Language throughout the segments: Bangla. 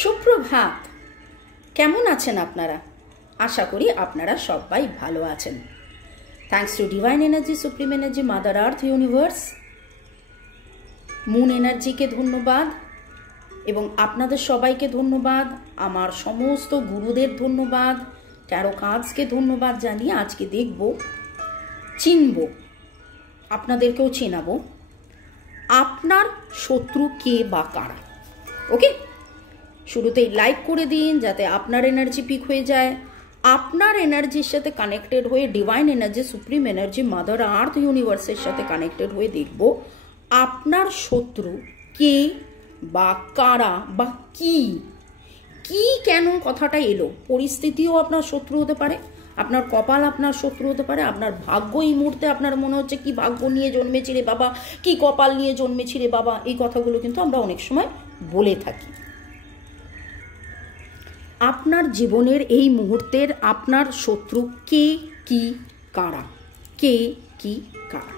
সুপ্রভাত। কেমন আছেন আপনারা? আশা করি আপনারা সবাই ভালো আছেন। Thanks to divine energy, supreme energy, mother earth, universe, moon এনার্জিকে ধন্যবাদ এবং আপনাদের সবাইকে ধন্যবাদ। আমার সমস্ত গুরুদের ধন্যবাদ, ট্যারো কার্ডসকে ধন্যবাদ জানিয়ে আজকে দেখব, চিনব, আপনাদেরকেও চেনাবো আপনার শত্রু কে বা কারা। ওকে, শুরুতেই লাইক করে দিন যাতে আপনার এনার্জি পিক হয়ে যায়। আপনার এনার্জির সাথে কানেক্টেড হয়ে divine energy, supreme energy, mother আর্থ, ইউনিভার্সের সাথে কানেক্টেড হয়ে দেখব আপনার শত্রু কে বা কারা বা কি কেন কথাটা এলো। পরিস্থিতিও আপনার শত্রু হতে পারে, আপনার কপাল আপনার শত্রু হতে পারে, আপনার ভাগ্য এই মুহূর্তে আপনার মনে হচ্ছে কি ভাগ্য নিয়ে জন্মেছি রে বাবা, কি কপাল নিয়ে জন্মেছি রে বাবা। এই কথাগুলো কিন্তু আমরা অনেক সময় বলে থাকি। আপনার জীবনের এই মুহূর্তের আপনার শত্রু কে কি কারা, কে কি কারা।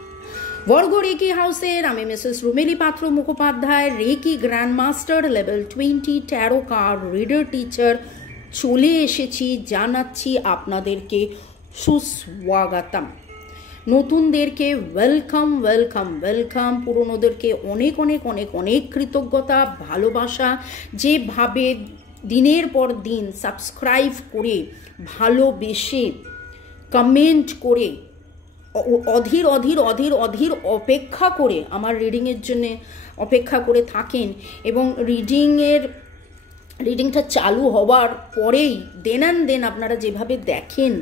বর্গ রেকি হাউসের আমি Mrs Rumeli Patra Mukhopadhyay, Reiki grand master level 20 tarot card reader teacher, চলে এসেছি, জানাচ্ছি আপনাদেরকে সুস্বাগতম। নতুনদেরকে ওয়েলকাম ওয়েলকাম ওয়েলকাম, পুরনোদেরকে অনেক অনেক অনেক অনেক কৃতজ্ঞতা, ভালোবাসা। যেভাবে দিনের পর দিন সাবস্ক্রাইব করে, ভালোবেসে, কমেন্ট করে, অধীর অধীর অধীর অধীর অপেক্ষা করে আমার রিডিংয়ের জন্যে অপেক্ষা করে থাকেন এবং রিডিংটা চালু হওয়ার পরেই দেন আপনারা যেভাবে দেখেন,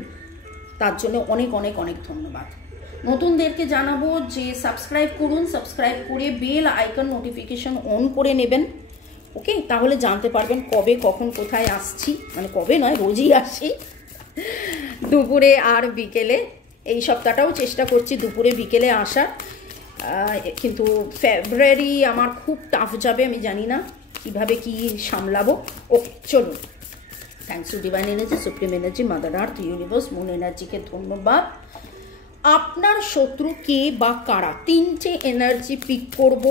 তার জন্য অনেক অনেক অনেক ধন্যবাদ। নতুনদেরকে জানাবো যে সাবস্ক্রাইব করুন, সাবস্ক্রাইব করে বেল আইকন নোটিফিকেশন অন করে নেবেন। ওকে, তাহলে জানতে পারবেন কবে কখন কোথায় আসছি, মানে কবে নয়, রোজই আসি, দুপুরে আর বিকেলে। এই সপ্তাহটাও চেষ্টা করছি দুপুরে বিকেলে আসার, কিন্তু ফেব্রুয়ারি আমার খুব টাফ যাবে, আমি জানি না কিভাবে কি সামলাবো। ওকে, চলুন। Thanks to divine energy, supreme energy, mother earth, universe, moon এনার্জিকে ধন্যবাদ। আপনার শত্রু কে বা কারা, তিনটে এনার্জি পিক করব।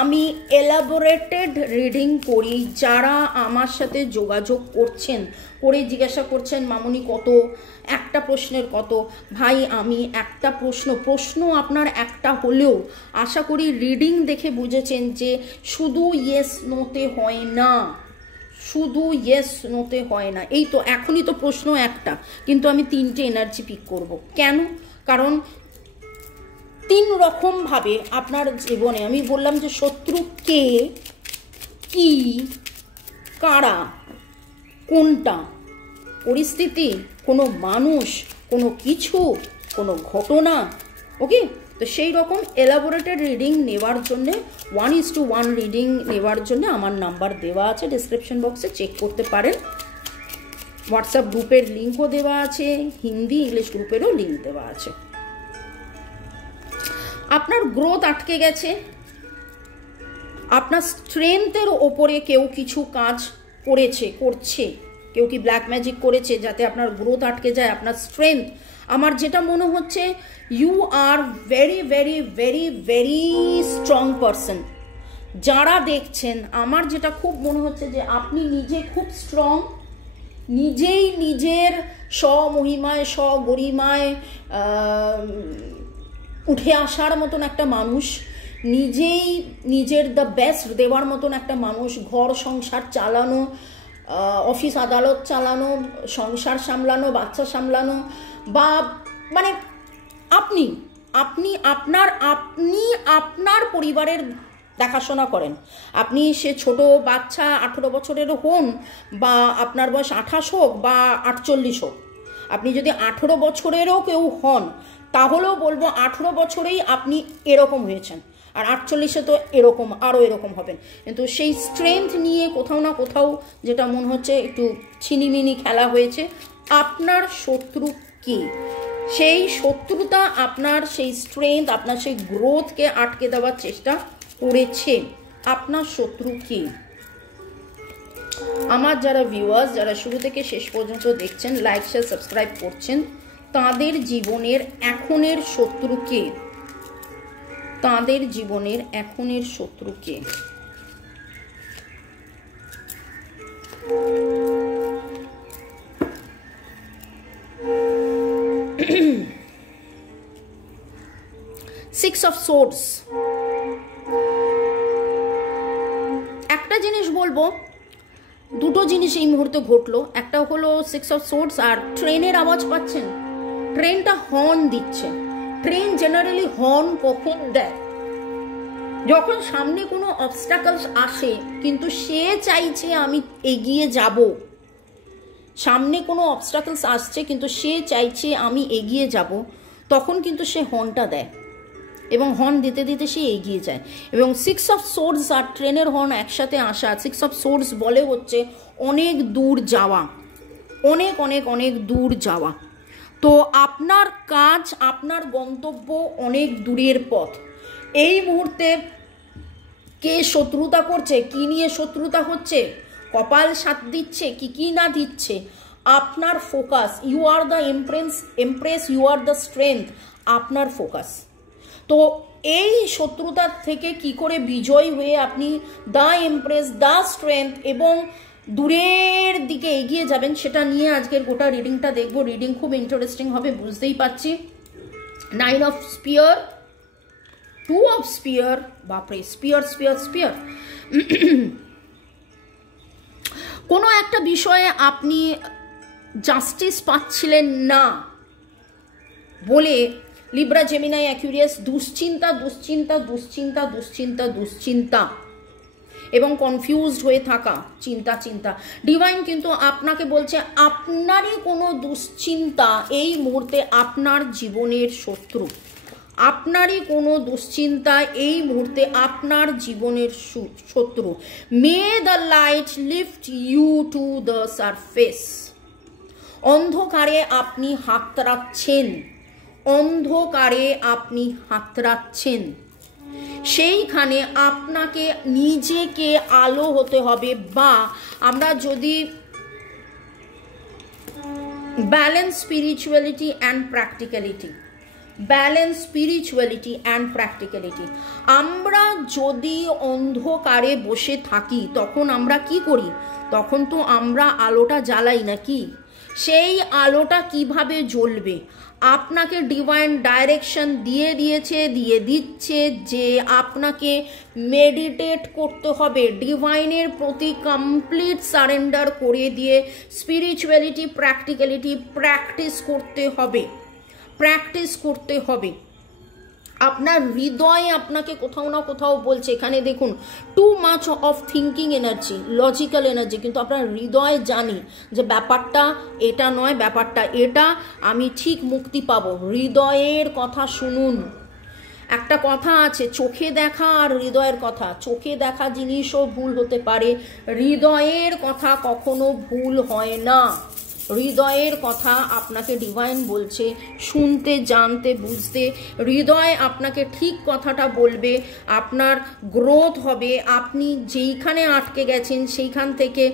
আমি এলাবোরেটেড রিডিং করি। যারা আমার সাথে যোগাযোগ করছেন, করে জিজ্ঞাসা করছেন মামুনি কত, একটা প্রশ্নের কত, ভাই আমি একটা প্রশ্ন আপনার একটা হলেও আশা করি রিডিং দেখে বুঝেছেন যে শুধু ইয়েস নোতে হয় না, শুধু ইয়েস নোতে হয় না। এই তো এখনই তো প্রশ্ন একটা, কিন্তু আমি তিনটে এনার্জি পিক করব। কেন? কারণ তিন রকম ভাবে আপনার জীবনে, আমি বললাম যে শত্রু কে, কি, কারা, কোনটা, পরিস্থিতি, কোনো মানুষ, কোনো কিছু, কোনো ঘটনা। ওকে, তো সেই রকম এলাবোরেটেড রিডিং নেওয়ার জন্যে 1:1 রিডিং নেওয়ার জন্য আমার নাম্বার দেওয়া আছে ডিসক্রিপশন বক্সে, চেক করতে পারেন। হোয়াটসঅ্যাপ গ্রুপের লিঙ্কও দেওয়া আছে, হিন্দি ইংলিশ গ্রুপেরও লিঙ্ক দেওয়া আছে। আপনার গ্রোথ আটকে গেছে, আপনার স্ট্রেংথের ওপরে কেউ কিছু কাজ করছে, কেউ কি ব্ল্যাক ম্যাজিক করেছে যাতে আপনার গ্রোথ আটকে যায়, আপনার স্ট্রেংথ। আমার যেটা মনে হচ্ছে you are very very very very strong person. যারা দেখছেন, আমার যেটা খুব মনে হচ্ছে যে আপনি নিজে খুব স্ট্রং, নিজেই নিজের স্বমহিমায় স্বগরিমায় উঠে আসার মতন একটা মানুষ, নিজেই নিজের দ্য বেস্ট দেওয়ার মতন একটা মানুষ। ঘর সংসার চালানো, অফিস আদালত চালানো, সংসার সামলানো, বাচ্চা সামলানো, বা মানে আপনি আপনার পরিবারের দেখাশোনা করেন। আপনি সে ছোট বাচ্চা 18 বছরেরও হন, বা আপনার বয়স 28 হোক বা 48 হোক, আপনি যদি 18 বছরেরও কেউ হন, তাহলেও বলবো 18 বছরেই আপনি এরকম হয়েছেন, আর 48-এ তো আরও এরকম হবেন। কিন্তু সেই স্ট্রেংথ নিয়ে কোথাও না কোথাও যেটা মনে হচ্ছে একটু ছিনিমিনি খেলা হয়েছে। আপনার শত্রু কি? সেই শত্রুতা আপনার সেই স্ট্রেংথ, আপনার সেই গ্রোথকে আটকে দেওয়ার চেষ্টা করেছে। আপনার শত্রু কি? আমার যারা ভিউয়ার্স, যারা শুরু থেকে শেষ পর্যন্ত দেখছেন, লাইক শেয়ার সাবস্ক্রাইব করছেন, তাদের জীবনের এখনের শত্রু কে? তাদের জীবনের এখনের শত্রু কে? Six of swords. একটা জিনিস বলবো, দুটো জিনিস এই মুহূর্তে ঘটলো। একটা হলো সিক্স অফ সোর্ডস, আর ট্রেনের আওয়াজ পাচ্ছেন, ট্রেনটা হর্ন দিচ্ছে। ট্রেন জেনারেলি হর্ন কখন দেয়? যখন সামনে কোনো অবস্টাকলস আসে কিন্তু সে চাইছে আমি এগিয়ে যাব, সামনে কোনো অবস্টাকলস আসছে কিন্তু সে চাইছে আমি এগিয়ে যাব, তখন কিন্তু সে হর্নটা দেয় এবং হর্ন দিতে দিতে সে এগিয়ে যায়। এবং সিক্স অফ সোর্ডস আর ট্রেনের হর্ন একসাথে আসা, সিক্স অফ সোর্ডস বলে হচ্ছে অনেক দূর যাওয়া, অনেক অনেক অনেক দূর যাওয়া। তো আপনার কাজ, আপনার গন্তব্য অনেক দূরের পথ। এই মুহূর্তে কে শত্রুতা করছে, কি নিয়ে শত্রুতা হচ্ছে, কপাল সাথ দিচ্ছে কি না দিচ্ছে, আপনার focus. You are the empress, you are the strength, আপনার ফোকাস। তো এই শত্রুতার থেকে কি করে বিজয় হয়ে আপনি দ্য এমপ্রেস, দ্য স্ট্রেংথ এবং দূরের দিকে এগিয়ে যাবেন, সেটা নিয়ে আজকের গোটা রিডিংটা দেখবো। রিডিং খুব ইন্টারেস্টিং হবে, বুঝতেই পারছি। 9 অফ স্পিয়ার, 2 অফ স্পিয়ার, বাপরে, স্পিয়ার স্পিয়ার স্পিয়ার। কোনো একটা বিষয়ে আপনি জাস্টিস পাচ্ছিলেন না বলে লিব্রা, জেমিনাই, অ্যাকুয়ারিয়াস দুশ্চিন্তা দুশ্চিন্তা দুশ্চিন্তা দুশ্চিন্তা দুশ্চিন্তা এবং কনফিউজড হয়ে থাকা, চিন্তা চিন্তা। ডিভাইন কিন্তু আপনাকে বলছে আপনারই কোনো দুশ্চিন্তা এই মুহূর্তে আপনার জীবনের শত্রু, আপনারই কোনো দুশ্চিন্তা এই মুহূর্তে আপনার জীবনের শত্রু। May the light lift you to the surface. অন্ধকারে আপনি হাতড়াচ্ছেন, অন্ধকারে আপনি হাতড়াচ্ছেন, সেইখানে আপনাকে নিজেকে আলো হতে হবে। বা আমরা যদি balance spirituality and practicality, balance spirituality and practicality, আমরা যদি অন্ধকারে বসে থাকি তখন আমরা কি করি? তখন তো আমরা আলোটা জ্বালাই নাকি? সেই আলোটা কিভাবে জ্বলবে? আপনাকে ডিভাইন ডাইরেকশন দিয়ে দিচ্ছে যে আপনাকে মেডিটেট করতে হবে, ডিভাইনের প্রতি কমপ্লিট সারেন্ডার করে দিয়ে স্পিরিচুয়ালিটি, প্র্যাকটিক্যালিটি প্র্যাকটিস করতে হবে, প্র্যাকটিস করতে হবে। আপনার হৃদয় আপনাকে কোথাও না কোথাও বলছে, এখানে দেখুন too much of thinking energy, logical energy, কিন্তু আপনার হৃদয় জানি যে ব্যাপারটা এটা নয়, ব্যাপারটা এটা, আমি ঠিক মুক্তি পাবো। হৃদয়ের কথা শুনুন। একটা কথা আছে, চোখে দেখা আর হৃদয়ের কথা, চোখে দেখা জিনিসও ভুল হতে পারে, হৃদয়ের কথা কখনো ভুল হয় না। হৃদয়ের কথা আপনাকে ডিভাইন বলছে শুনতে, জানতে, বুঝতে। হৃদয় আপনাকে ঠিক কথাটা বলবে, আপনার গ্রোথ হবে, আপনি যেইখানে আটকে গেছেন সেইখান থেকে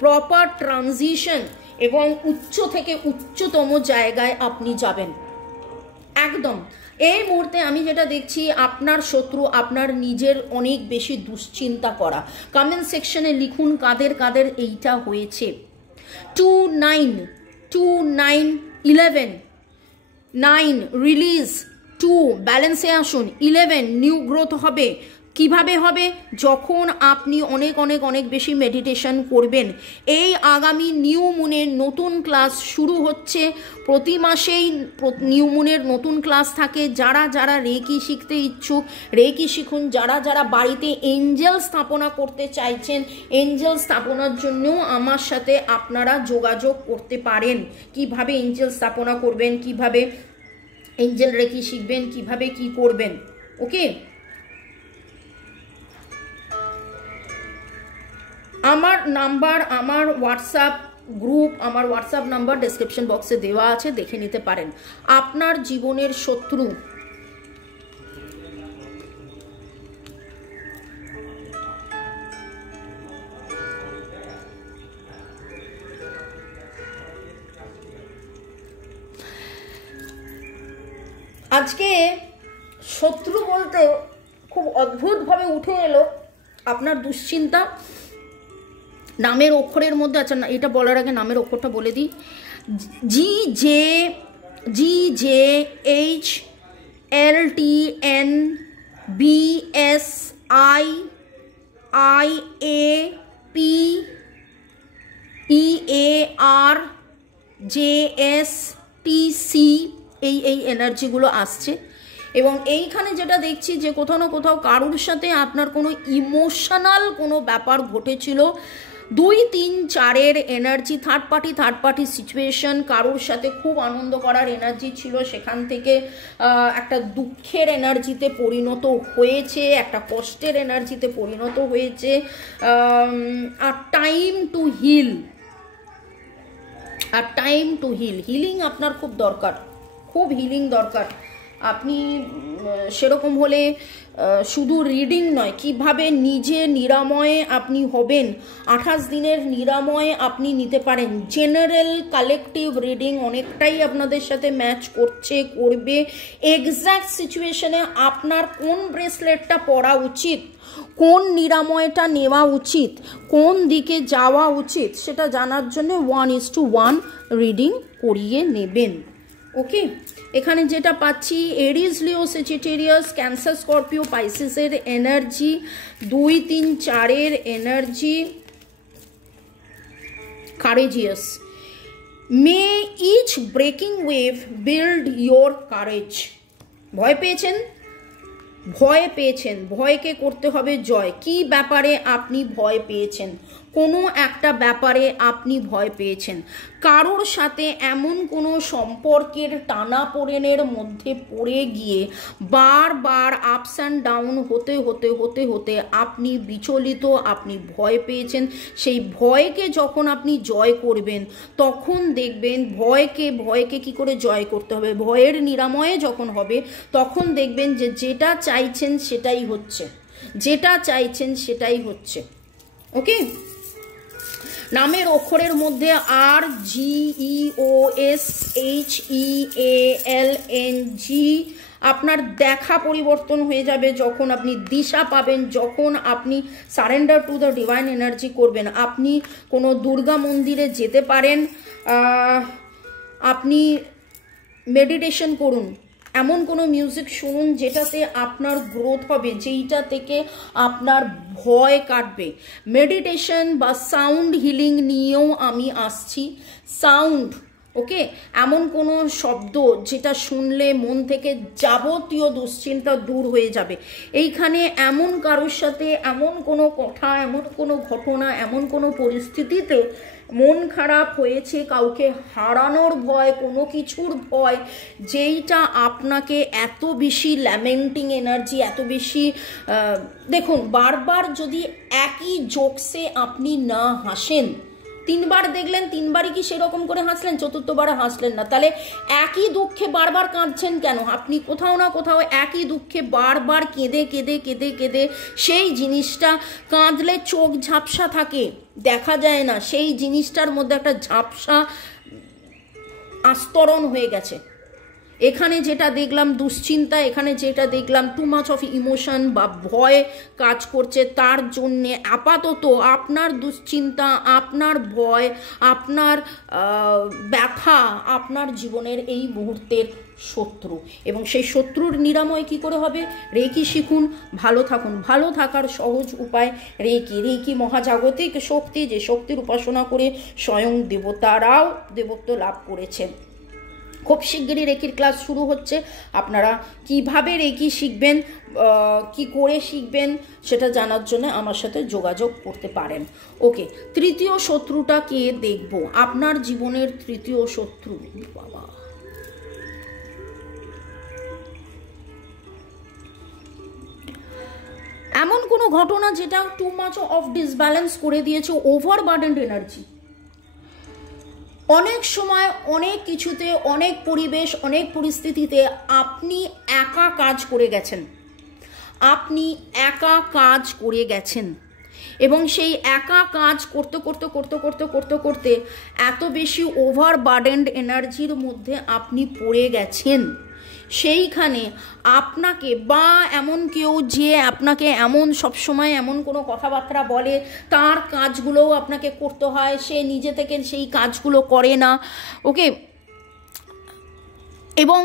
প্রপার ট্রানজিশন এবং উচ্চ থেকে উচ্চতম জায়গায় আপনি যাবেন একদম। এই মুহূর্তে আমি যেটা দেখছি, আপনার শত্রু আপনার নিজের অনেক বেশি দুশ্চিন্তা করা। কমেন্ট সেকশনে লিখুন কাদের কাদের এইটা হয়েছে। 2 9 2 9 11 9 রিলিজ, 2 ব্যালেন্সে আসুন, 11 নিউ গ্রোথ হবে। কিভাবে হবে? যখন আপনি অনেক অনেক অনেক বেশি মেডিটেশন করবেন। এই আগামী নিউ মুনের নতুন ক্লাস শুরু হচ্ছে, প্রতি মাসেই নিউ মুনের নতুন ক্লাস থাকে। যারা যারা রেকি শিখতে ইচ্ছুক রেকি শিখুন, যারা যারা বাড়িতে এঞ্জেল স্থাপনা করতে চাইছেন এঞ্জেল স্থাপনার জন্যও আমার সাথে আপনারা যোগাযোগ করতে পারেন। কিভাবে এঞ্জেল স্থাপনা করবেন, কিভাবে এঞ্জেল রেকি শিখবেন, কিভাবে কি করবেন, ওকে। আমার নাম্বার, আমার হোয়াটসঅ্যাপ গ্রুপ, আমার হোয়াটসঅ্যাপ নাম্বার ডেসক্রিপশন বক্সে দেওয়া আছে, দেখে নিতে পারেন। আপনার জীবনের শত্রু, আজকে শত্রু বলতে খুব অদ্ভুতভাবে উঠে এলো আপনার দুশ্চিন্তা। নামের অক্ষরের মধ্যে, আচ্ছা না, এটা বলার আগে নামের অক্ষরটা বলে দিই। জি জে এইচ LTNBSIAPEARJSTC এই এনার্জিগুলো আসছে। এবং এইখানে যেটা দেখছি যে কোথাও না কোথাও কারোর সাথে আপনার কোনো ইমোশনাল কোনো ব্যাপার ঘটেছিল, 2, 3, 4 এনার্জি, থার্ড পার্টি সিচুয়েশন, কারোর সাথে খুব আনন্দ করার এনার্জি ছিল, সেখান থেকে একটা দুঃখের এনার্জিতে পরিণত হয়েছে, একটা কষ্টের এনার্জিতে পরিণত হয়েছে। আর টাইম টু হিল, হিলিং আপনার খুব দরকার, খুব হিলিং দরকার। আপনি সেরকম হলে শুধু রিডিং নয়, কিভাবে নিজে নিরাময়ে আপনি হবেন, 28 দিনের নিরাময় আপনি নিতে পারেন। জেনারেল কালেকটিভ রিডিং অনেকটাই আপনাদের সাথে ম্যাচ করবে। এক্স্যাক্ট সিচুয়েশনে আপনার কোন ব্রেসলেটটা পরা উচিত, কোন নিরাময়টা নেওয়া উচিত, কোন দিকে যাওয়া উচিত, সেটা জানার জন্য 1:1 রিডিং করিয়ে নেবেন। ওকে, এখানে যেটা পাচ্ছি Aries, Leo, Sagittarius, Cancer, Scorpio, পাইসিসের energy, 2, 3, 4 energy, courageous. May each breaking wave build your courage. ভয় পেয়েছেন, ভয়কে করতে হবে জয়। কি ব্যাপারে আপনি ভয় পেয়েছেন? কোনো একটা ব্যাপারে আপনি ভয় পেয়েছেন, কারোর সাথে এমন কোনো সম্পর্কের টানাপোড়েনের মধ্যে পড়ে গিয়ে বারবার আপস অ্যান্ড ডাউন হতে আপনি বিচলিত, আপনি ভয় পেয়েছেন। সেই ভয়কে যখন আপনি জয় করবেন তখন দেখবেন ভয়কে কি করে জয় করতে হবে। ভয়ের নিরাময়ে যখন হবে তখন দেখবেন যে যেটা চাইছেন সেটাই হচ্ছে। ওকে, নামের অক্ষরের মধ্যে RGEOSHEALNG। আপনার দেখা পরিবর্তন হয়ে যাবে যখন আপনি দিশা পাবেন, যখন আপনি surrender to the divine energy করবেন। আপনি কোনো দুর্গা মন্দিরে যেতে পারেন, আপনি মেডিটেশন করুন, এমন কোনো মিউজিক শুনুন যেটাতে আপনার গ্রোথ হবে, যেইটা থেকে আপনার ভয় কাটবে। মেডিটেশন বা সাউন্ড হিলিং নিয়েও আমি আসছি। সাউন্ড, ওকে, এমন কোনো শব্দ যেটা শুনলে মন থেকে যাবতীয় দুশ্চিন্তা দূর হয়ে যাবে। এইখানে এমন কারোর সাথে এমন কোনো কথা, এমন কোনো ঘটনা, এমন কোনো পরিস্থিতিতে মন খারাপ হয়েছে, কাউকে হারানোর ভয়, কোনো কিছুর ভয়, যেইটা আপনাকে এত বেশি ল্যামেন্টিং এনার্জি, এত বেশি দেখুন, বারবার যদি একই জোকসে আপনি না হাসেন, 3 বার দেখলেন, 3 বারই কি সেরকম করে হাসলেন, 4বার হাসলেন না, তাহলে একই দুঃখে বারবার কাঁদছেন কেন? আপনি কোথাও না কোথাও একই দুঃখে বারবার কেঁদে সেই জিনিসটা, কাঁদলে চোখ ঝাপসা থাকে, দেখা যায় না, সেই জিনিসটার মধ্যে একটা ঝাপসা আস্তরণ হয়ে গেছে। এখানে যেটা দেখলাম দুশ্চিন্তা, এখানে যেটা দেখলাম টু মাচ অফ ইমোশন বা ভয় কাজ করছে, তার জন্যে আপাতত আপনার দুশ্চিন্তা, আপনার ভয়, আপনার ব্যথা আপনার জীবনের এই মুহূর্তের শত্রু। এবং সেই শত্রুর নিরাময় কি করে হবে? রেকি শিখুন, ভালো থাকুন। ভালো থাকার সহজ উপায় রেকি মহাজাগতিক শক্তি, যে শক্তির উপাসনা করে স্বয়ং দেবতারাও দেবত্ব লাভ করেছেন। খুব শিগগিরই রেকির ক্লাস শুরু হচ্ছে। আপনারা কিভাবে রেকি শিখবেন, কি করে শিখবেন, সেটা জানার জন্য আমার সাথে যোগাযোগ করতে পারেন। ওকে, তৃতীয় শত্রুটা কে দেখব? আপনার জীবনের তৃতীয় শত্রু, বাবা, এমন কোনো ঘটনা যেটা টু মাচ অফ ডিসব্যালেন্স করে দিয়েছে, ওভারবার্ডেন্ড এনার্জি। অনেক সময় অনেক কিছুতে, অনেক পরিবেশ, অনেক পরিস্থিতিতে আপনি একা কাজ করে গেছেন, এবং সেই একা কাজ করতে এত বেশি ওভারবার্ডেন্ড এনার্জির মধ্যে আপনি পড়ে গেছেন। সেইখানে আপনাকে বা এমন কেউ যে আপনাকে এমন সবসময় এমন কোনো কথাবার্তা বলে, তার কাজগুলোও আপনাকে করতে হয়, সে নিজে থেকে সেই কাজগুলো করে না। ওকে, এবং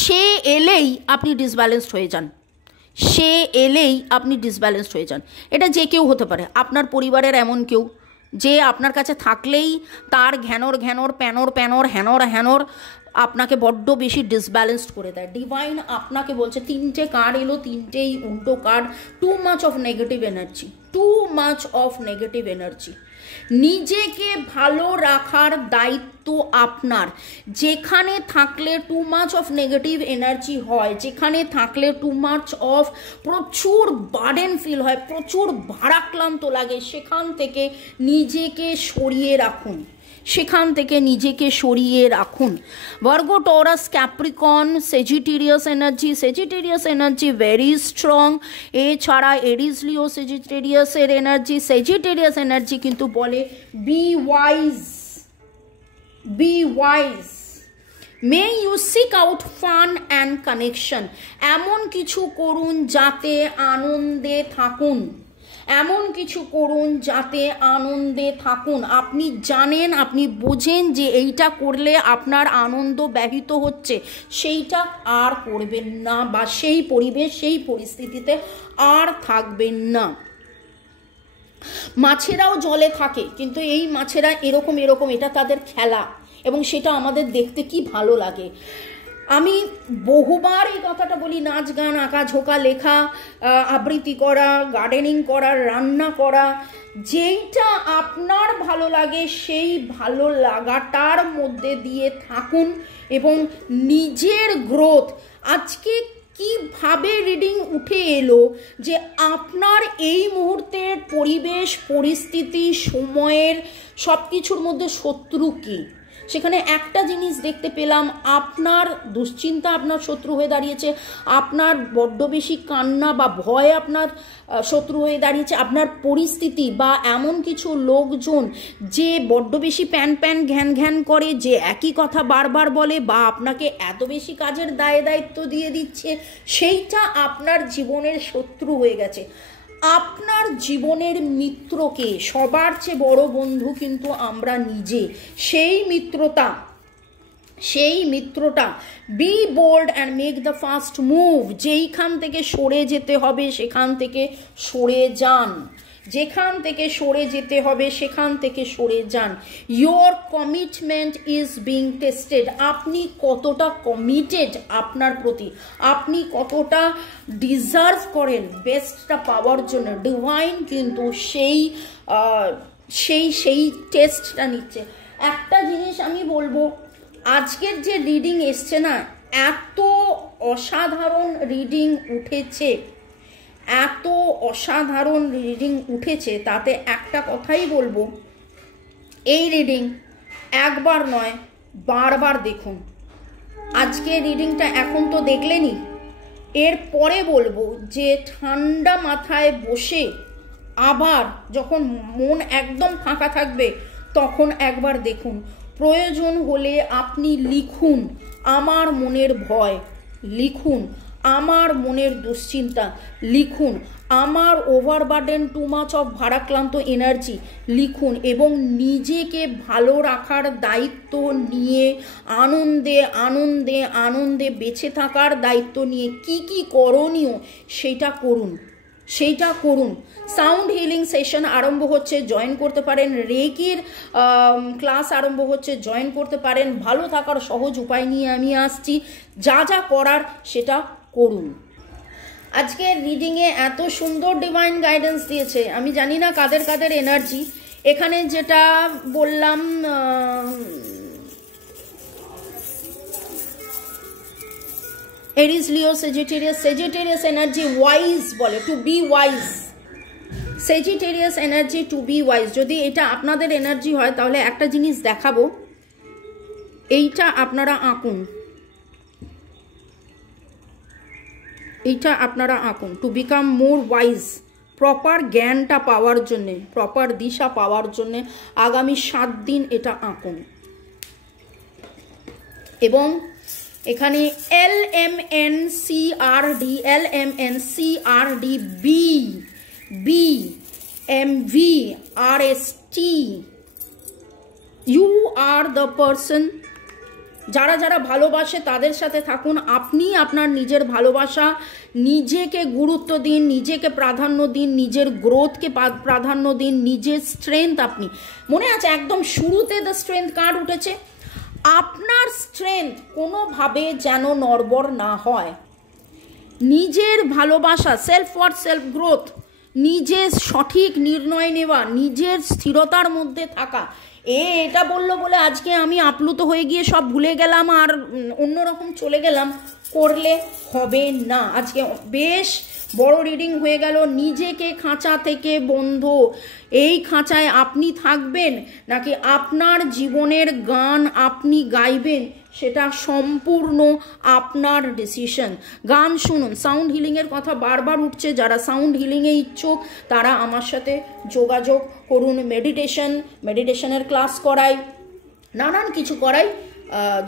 সে এলেই আপনি ডিসব্যালেন্সড হয়ে যান, সে এলেই আপনি ডিসব্যালেন্সড হয়ে যান। এটা যে কেউ হতে পারে, আপনার পরিবারের এমন কেউ যে আপনার কাছে থাকলেই তার ঘ্যানর ঘ্যানর প্যানর প্যানর হ্যানর হ্যানর আপনাকে বড্ড বেশি ডিসব্যালেন্সড করে দেয়। ডিভাইন আপনাকে বলছে, 3টে কার্ড এলো, 3টেই উল্টো card. Too much of negative energy, too much of negative energy. নিজেকে ভালো রাখার দায়িত্ব আপনার। যেখানে থাকলে too much of negative energy হয়, যেখানে থাকলে টু মাচ অফ প্রচুর বার্ডেন ফিল হয়, প্রচুর ভারাক্রান্ত লাগে, সেখান থেকে নিজেকে সরিয়ে রাখুন, সেখান থেকে নিজেকে সরিয়ে রাখুন। Virgo, Taurus, Capricorn, Sagittarius energy, Sagittarius energy very strong. এছাড়া এরিস, লিও, সেজিটেরিয়াসের এনার্জি, সেজিটেরিয়াস এনার্জি কিন্তু বলে be wise, be wise. May you seek out fun and connection. এমন কিছু করুন যাতে আনন্দে থাকুন, এমন কিছু করুন যাতে আনন্দে থাকুন। আপনি জানেন, আপনি বোঝেন যে এইটা করলে আপনার আনন্দ ব্যাহত হচ্ছে, সেইটা আর করবেন না, বা সেই পরিবেশ সেই পরিস্থিতিতে আর থাকবেন না। মাছেরাও জলে থাকে, কিন্তু এই মাছেরা এরকম এরকম, এটা তাদের খেলা, এবং সেটা আমাদের দেখতে কি ভালো লাগে। আমি বহুবার এই কথাটা বলি, নাচ গান আঁকা ঝোঁকা লেখা আবৃত্তি করা, গার্ডেনিং করা, রান্না করা, যেইটা আপনার ভালো লাগে সেই ভালো লাগাটার মধ্যে দিয়ে থাকুন এবং নিজের গ্রোথ। আজকে কিভাবে রিডিং উঠে এলো যে আপনার এই মুহূর্তের পরিবেশ পরিস্থিতি সময়ের সব কিছুর মধ্যে শত্রু কী, সেখানে একটা জিনিস দেখতে পেলাম, আপনার দুশ্চিন্তা আপনার শত্রু হয়ে দাঁড়িয়েছে, আপনার বড্ড বেশি কান্না বা ভয় আপনার শত্রু হয়ে দাঁড়িয়েছে, আপনার পরিস্থিতি বা এমন কিছু লোকজন যে বড্ড বেশি প্যান প্যান ঘ্যান ঘ্যান করে, যে একই কথা বারবার বলে, বা আপনাকে এত বেশি কাজের দায়িত্ব দিয়ে দিচ্ছে, সেইটা আপনার জীবনের শত্রু হয়ে গেছে। আপনার জীবনের মিত্রকে, সবার চেয়ে বড় বন্ধু কিন্তু আমরা নিজে। সেই মিত্রটা be bold and make the first move. যেইখান থেকে সরে যেতে হবে সেখান থেকে সরে যান, যেখান থেকে সরে যেতে হবে সেখান থেকে সরে যান। Your commitment is being tested. আপনি কতটা কমিটেড আপনার প্রতি, আপনি কতটা ডিজার্ভ করেন বেস্টটা পাওয়ার জন্য। ডিভাইন কিন্তু সেই টেস্টটা নিচ্ছে। একটা জিনিস আমি বলবো, আজকের যে রিডিং এসছে না, এত অসাধারণ রিডিং উঠেছে, এত অসাধারণ রিডিং উঠেছে, তাতে একটা কথাই বলবো, এই রিডিং একবার নয় বারবার দেখুন। আজকে রিডিংটা এখন তো দেখলেনই, এর পরে বলবো যে ঠান্ডা মাথায় বসে আবার যখন মন একদম ফাঁকা থাকবে তখন একবার দেখুন। প্রয়োজন হলে আপনি লিখুন আমার মনের ভয়, লিখুন আমার মনের দুশ্চিন্তা, লিখুন আমার ওভারবার্ডেন টু মাচ অফ ভারাক্রান্ত এনার্জি, লিখুন এবং নিজেকে ভালো রাখার দায়িত্ব নিয়ে আনন্দে আনন্দে আনন্দে বেঁচে থাকার দায়িত্ব নিয়ে কি কি করণীয় সেটা করুন, সেইটা করুন। সাউন্ড হিলিং সেশন আরম্ভ হচ্ছে, জয়েন করতে পারেন। রেকির ক্লাস আরম্ভ হচ্ছে, জয়েন করতে পারেন। ভালো থাকার সহজ উপায় নিয়ে আমি আসছি, যা যা করার সেটা করুন। আজকের রিডিংয়ে এত সুন্দর ডিভাইন গাইডেন্স দিয়েছে, আমি জানি না কাদের কাদের এনার্জি। এখানে যেটা বললাম, Aries, Leo, Sagittarius energy wise বলে, to be wise. Sagittarius energy to be wise. যদি এটা আপনাদের এনার্জি হয় তাহলে একটা জিনিস দেখাবো, এইটা আপনারা আঁকুন, এইটা আপনারা আঁকুন। To become more wise, proper জ্ঞানটা পাওয়ার জন্যে, প্রপার দিশা পাওয়ার জন্যে আগামী 7 দিন এটা আঁকুন। এবং এখানে LMNCRD, LMNCRD BMVRST, you are the person যারা যারা ভালোবাসে তাদের সাথে থাকুন। আপনি আপনার নিজের ভালোবাসা, নিজেকে গুরুত্ব দিন, নিজেকে প্রাধান্য দিন, নিজের গ্রোথকে প্রাধান্য দিন, নিজের স্ট্রেংথ। আপনি মনে আছে একদম শুরুতে দ্য স্ট্রেংথ কার্ড উঠেছে, আপনার স্ট্রেংথ কোনোভাবে যেন নড়বড় না হয়। নিজের ভালোবাসা, সেলফ ওয়ার্থ, সেলফ গ্রোথ, নিজের সঠিক নির্ণয় নেওয়া, নিজের স্থিরতার মধ্যে থাকা। এটা বললো বলে আজকে আমি আপ্লুত হয়ে গিয়ে সব ভুলে গেলাম আর অন্যরকম চলে গেলাম, করলে হবে না। আজকে বেশ বড় রিডিং হয়ে গেল। নিজেকে খাঁচা থেকে বন্ধ, এই খাঁচায় আপনি থাকবেন নাকি আপনার জীবনের গান আপনি গাইবেন, সেটা সম্পূর্ণ আপনার ডিসিশন। গান শুনুন। সাউন্ড হিলিংয়ের কথা বারবার উঠছে, যারা সাউন্ড হিলিংয়ে ইচ্ছুক তারা আমার সাথে যোগাযোগ করুন। মেডিটেশনের ক্লাস করাই, নানান কিছু করাই,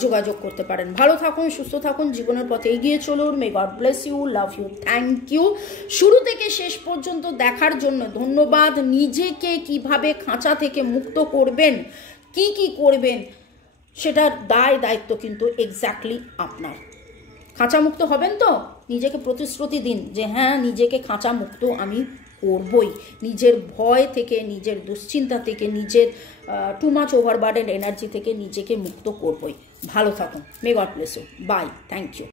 যোগাযোগ করতে পারেন। ভালো থাকুন, সুস্থ থাকুন, জীবনের পথে এগিয়ে চলুন। May God bless you, love you, thank you. শুরু থেকে শেষ পর্যন্ত দেখার জন্য ধন্যবাদ। নিজেকে কিভাবে খাঁচা থেকে মুক্ত করবেন, কি কি করবেন, সেটার দায়িত্ব কিন্তু এক্স্যাক্টলি আপনার। খাঁচা মুক্ত হবেন তো? নিজেকে প্রতিশ্রুতি দিন যে হ্যাঁ, নিজেকে খাঁচা মুক্ত আমি করবই। নিজের ভয় থেকে, নিজের দুশ্চিন্তা থেকে, নিজের টু মাচ ওভারবার্ডেন এনার্জি থেকে নিজেকে মুক্ত করবই। ভালো থাকুন। May God bless you. Bye, thank you.